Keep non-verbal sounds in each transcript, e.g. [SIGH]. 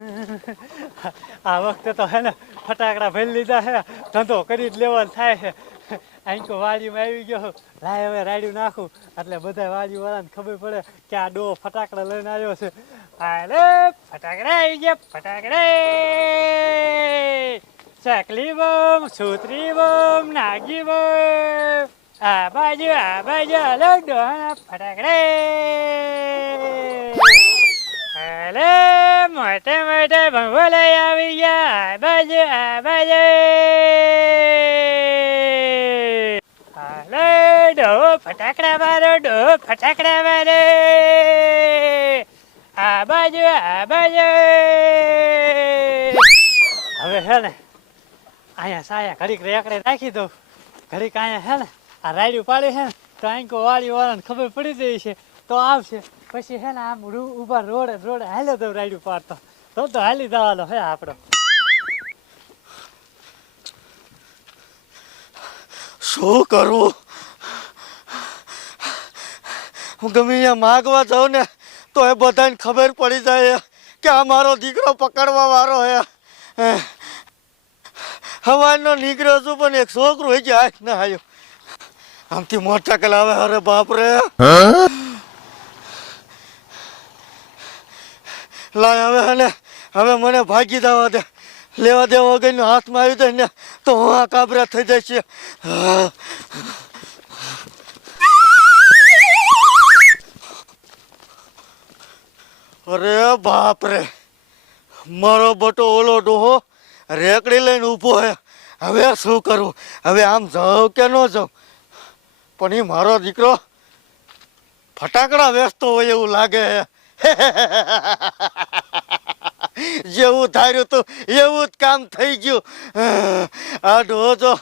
આ વખતે તો હે ને ફટાકડા ભરી લીધા હે ધંધો કરી જ લેવાનો થાય છે. આંકો વાડીમાં આવી ગયો લાય હવે રાડ્યું નાખું. એટલે બધા વાડી વાળાને ખબર પડે કે આ ડો ફટાકડા લઈને આવ્યો છે. અરે ફટાકડા આવી ગયા, ફટાકડા. ચકલી બમ સુતરી બમ, નાગી બમ. આ બાજુ આ બાજુ અલગ ડોહાના ફટાકડા. અરે મોટે મોટે ભંગોલે આવી ગયા બાજુ, આ બાજુ. હાલે ડો ફટાકડા મારો ડો ફટાકડા મારે. આ બાજુ આ બાજુ. હવે હે ને અહીંયા સાયા ઘડીક રેકડે રાખી દઉં. ઘડીક અહીંયા હે ને, આ રાયડું પાડી છે ને, તો આંકો વાળી વાળાને ખબર પડી જઈ છે. તો આવશે. પછી હે ને આમ રૂ ઊભા રોડ રોડ હાલ્યો તો રાયડું પાડતો. તો તો હાલી જવાનો હે આપણો. શું કરવું હું ગમે અહીંયા માગવા જાઉં ને તો એ બધાને ખબર પડી જાય કે આ મારો દીકરો પકડવા વાળો હે. હવાનો નીકળ્યો છું પણ એક છોકરો હોય જાય ના આવ્યો આમથી મોટરસાયકલ આવે અરે બાપ રે લાય, હવે અને હવે મને ભાગી દેવા દે. લેવા દેવા વગરનું હાથમાં આવી જાય ને, તો હું આ કાબરા થઈ જાય છે અરે બાપ રે મારો બટો ઓલો ડોહો રેકડી લઈને ઊભો હે. હવે શું કરું? હવે આમ જાઉં કે ન જાઉં? પણ એ મારો દીકરો ફટાકડા વેચતો હોય એવું લાગે હે. જેવું ધાર્યું હતું એવું જ કામ થઈ ગયું. આ ડોહો જો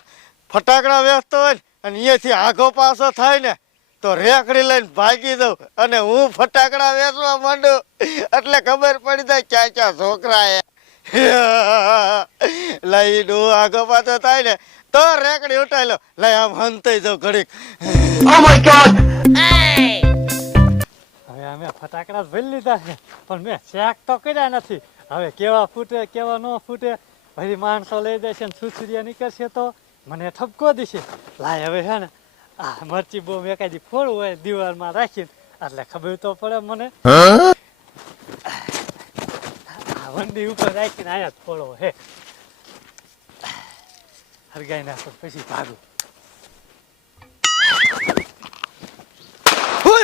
ફટાકડા વેચતો હોય ને અને અહીંયાથી આઘો પાછો થાય ને તો રેકડી લઈને ભાગી દઉં અને હું ફટાકડા વેચવા માંડું. એટલે ખબર પડી જાય ક્યાં ક્યાં છોકરા એ. લઈ ડો આગો પાછો થાય ને તો રેકડી ઉઠાઈ લો. લઈ આમ હંતાઈ જાઉં ઘડીક. હવે અમે ફટાકડા ભરી લીધા છે. પણ મેં ચેક તો કર્યા નથી. હવે કેવા ફૂટે, કેવા ન ફૂટે, પછી માણસો લઈ જાય છે ને સુસુરિયા નીકળશે તો મને ઠપકો દેશે. લાય હવે છે ને, આ મરચી બોમ એકાદી ફોડ હોય દિવાલમાં રાખીને. એટલે ખબર તો પડે મને. વંડી ઉપર રાખીને આયા જ ફોડો હે. હરગાઈ નાખો, પછી ભાગું.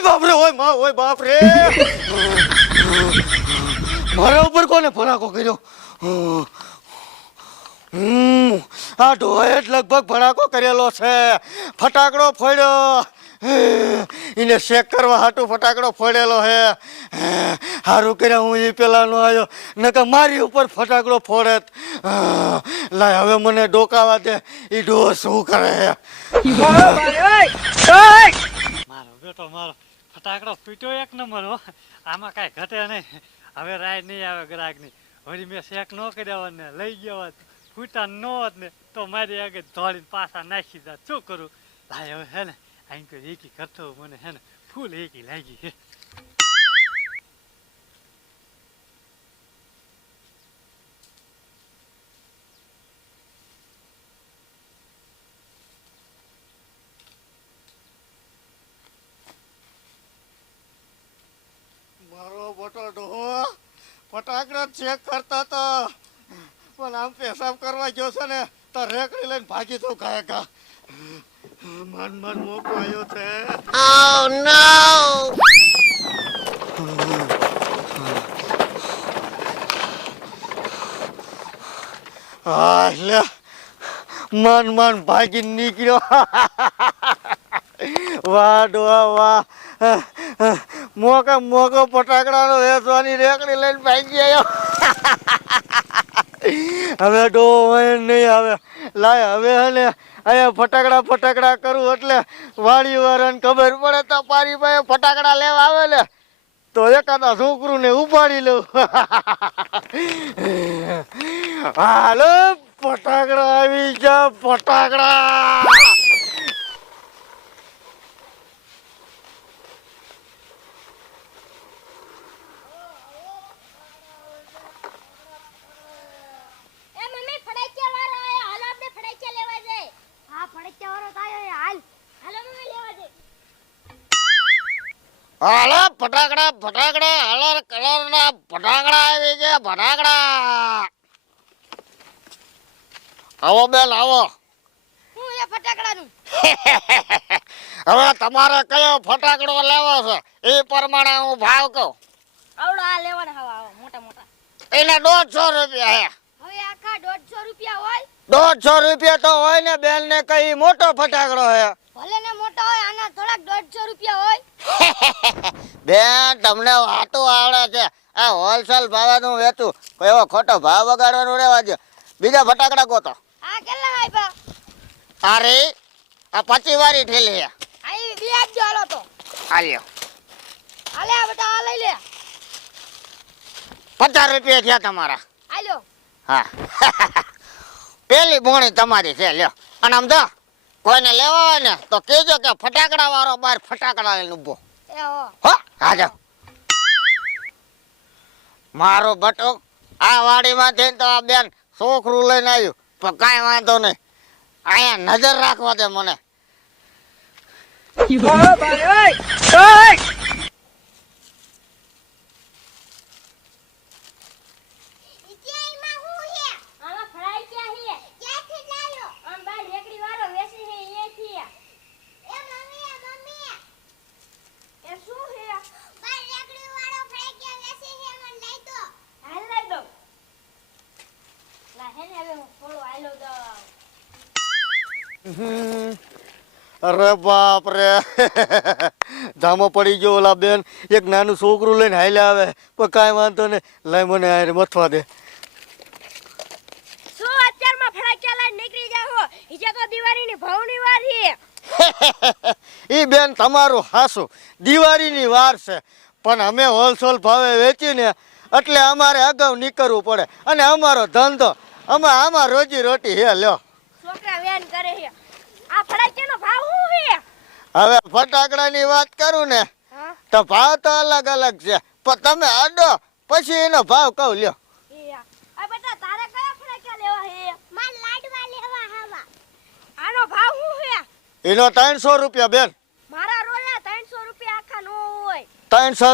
બાપ રે ઓયમાં, ઓય બાપ રે મારા ઉપર કોને ફરાકો કર્યો? હમ, આ ઢોએ જ લગભગ ભડાકો કરેલો છે. ફટાકડો ફોડ્યો. એને શેક કરવા હાટું ફટાકડો ફોડેલો હે સારું કર્યા હું એ પેલાનો આવ્યો નકર મારી ઉપર ફટાકડો ફોડેત લાય, હવે મને ડોકાવા દે. એ ઢો શું કરે? મારો બેટો, મારો. ફટાકડો ફૂટ્યો એક નંબર આમાં કાંઈ ઘટે નહીં. હવે રાય નહીં આવે ગ્રાહકની. વળી મેં શેક ન કર્યા હોત ને, લઈ ગયો હોત ફૂટા ન હોત ને, તો મારી આગળ ધોળીને પાછા નાખી દા શું કરું? ભાઈ હવે, હે ને અહીં કોઈ એકી કરતો મને, હે ને, ફૂલ એકી લાગી હે મારો મોટો ડોહો ફટાકડા ચેક કરતા તો. પણ આમ પેશાબ કરવા ગયો છે ને તો રેકડી લઈને ભાગી તો કાયકા મન મન મોકો આવ્યો છે. હા લે. મન મન ભાગી નીકળ્યો. વાહ ડોહા વાહ. મોકા, મોકો ફટાકડાનો વેચવાની રેકડી લઈને ભાગી આવ્યો. હવે ડો નહીં આવે લાય, હવે ને અહીંયા ફટાકડા ફટાકડા કરું એટલે વાળી વારણ ખબર પડે તો પારી પાસે ફટાકડા લેવા આવે ને તો એકાદા છોકરું ને ઉપાડી લઉં. હાલો, ફટાકડા આવી ગયા, ફટાકડા! હાલો ફટાકડા ફટાકડા કલર કલરના ફટાકડા આવી ગયા ફટાકડા. આવો બેન આવો. ફટાકડાનું? [LAUGHS] હવે તમારે કયો ફટાકડો લેવો છે એ પ્રમાણે હું ભાવ કહું. આવડો આ લેવાના હવા આવો મોટા મોટા. એને દોઢસો રૂપિયા હે. હવે આખા દોઢસો રૂપિયા હોય? દોઢસો રૂપિયા તો હોય ને બેન ને કઈ મોટો ફટાકડો હે. ભલે ને મોટો હોય આના થોડાક દોઢસો રૂપિયા હોય. [LAUGHS] બેન તમને વાતો આવડે છે. આ હોલસેલ ભાવનું વેચું. કોઈ એવો ખોટો ભાવ વગાડવાનું રહેવા દો બીજા ફટાકડા ગોતો. અરે આ પચી વાળી ઠેલી પચાસ રૂપિયા થયા તમારા. હા. [LAUGHS] પેલી બોણી તમારી છે લ્યો. અને આમ જો કોઈને લેવા હોય ને તો કહેજો કે ફટાકડા વાળો બાર ફટાકડા લઈને એ હો હો હા જાઓ મારો બટો આ વાડીમાં જઈને તો આ બેન છોકરું લઈને આવ્યું. પણ કાંઈ વાંધો નહીં. અહીંયા નજર રાખવા દે મને આમાં ફરાઈ ક્યાં હે ક્યાંથી લાવ્યો આમ બાર રેકડી વાળો વેસી હે અહીંયાથી એ મમ્મી એ મમ્મી એ શું હે બાર રેકડી વાળો ફરાઈ ક્યાં વેસી હે મને લઈ દો હાલ લઈ દો લા હે ને હવે હું થોડો આલો દો અરે બાપ રે. ધામો પડી ગયો ઓલા બેન. એક નાનું છોકરું લઈને હાલે આવે. પણ કાંઈ વાંધો નહીં. લઈ મને હારે મથવા દે. શું અત્યારમાં ફરાક્યા લઈને નીકળી જાહો ઈજા તો દિવાળીની ભવની વાર હે [LAUGHS] ઈ બેન તમારું હાસું. દિવાળીની વાર છે. પણ અમે હોલસેલ ભાવે વેચીને એટલે અમારે અગાઉ નીકળવું પડે. અને અમારો ધંધો અમે આમાં રોજી રોટી હે લ્યો. છોકરા વેન કરે હે આ ફટાકડાનો ભાવ શું હે હવે ફટાકડાની વાત કરું ને તો ભાવ તો અલગ અલગ છે. પણ તમે અડો પછી એનો ભાવ કહું લ્યો. આ. આ બેટા તારે કયા ફરાક્યા લેવા હે માર લાડવા લેવા હવા આનો ભાવ શું હે એનો ત્રણસો રૂપિયા બેન. મારા 300 રૂપિયા આખા નો હોય.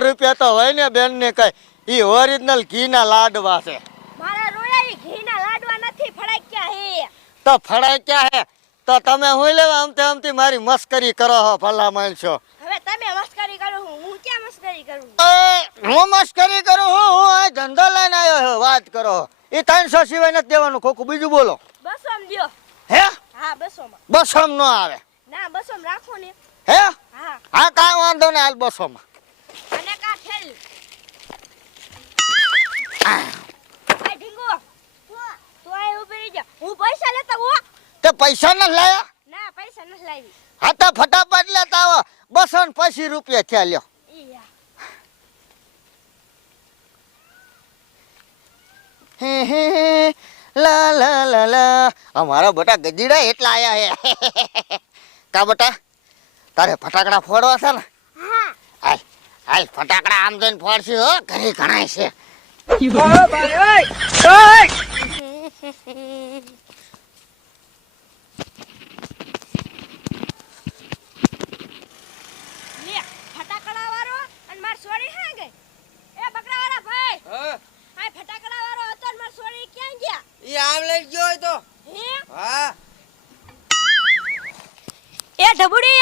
રૂપિયા તો હોય ને બેન ને કઈ. ઈ ઓરિજિનલ ઘીના લાડવા છે મારા રોયા ઈ ઘીના લાડવા નથી ફરાક્યા હે તો ફળાય ક્યાં હે? તો તમે હું લેવા આમથી આમથી મારી મસ્કરી કરો હો ભલા માણસો. હવે તમે મસ્કરી કરો હું હું ક્યાં મસ્કરી કરું? હું મસ્કરી કરું હું હું આ ધંધો લઈને આવ્યો વાત કરો. એ ત્રણસો સિવાય નથી દેવાનું ખોખું. બીજું બોલો. બસો માં હે? હા બસો માં નો આવે. ના બસો માં રાખો ને. હે? હા. હા કાંઈ વાંધો નહીં હાલ બસોમાં. અને કા થેલ આ ઢીંગો તું આ ઊભી રહી જા હું પૈસા લેતા હો. તે પૈસા ન લાયા? ના પૈસા ન લાવી. હા તો ફટાફટ લેતા આવો. બસો ને પચીસ રૂપિયા થયા લ્યો. હે. હે હે, લા લા લા લા. અમારા બટા ગજીડા એટલા આયા હે. કા બટા? તારે ફટાકડા ફોડવા છે ને? હા. હાલ હાલ ફટાકડા આમ જઈને ફોડશે હો. ઘરે ઘણાય છે. વાળા ભાઈ ઓય આ [LAUGHS] ફટાકડા વાળો હતો ને માર સોરી ક્યાં ગયા? આમ લઈ ગયો તો. હે? હા. એ ઢબુડી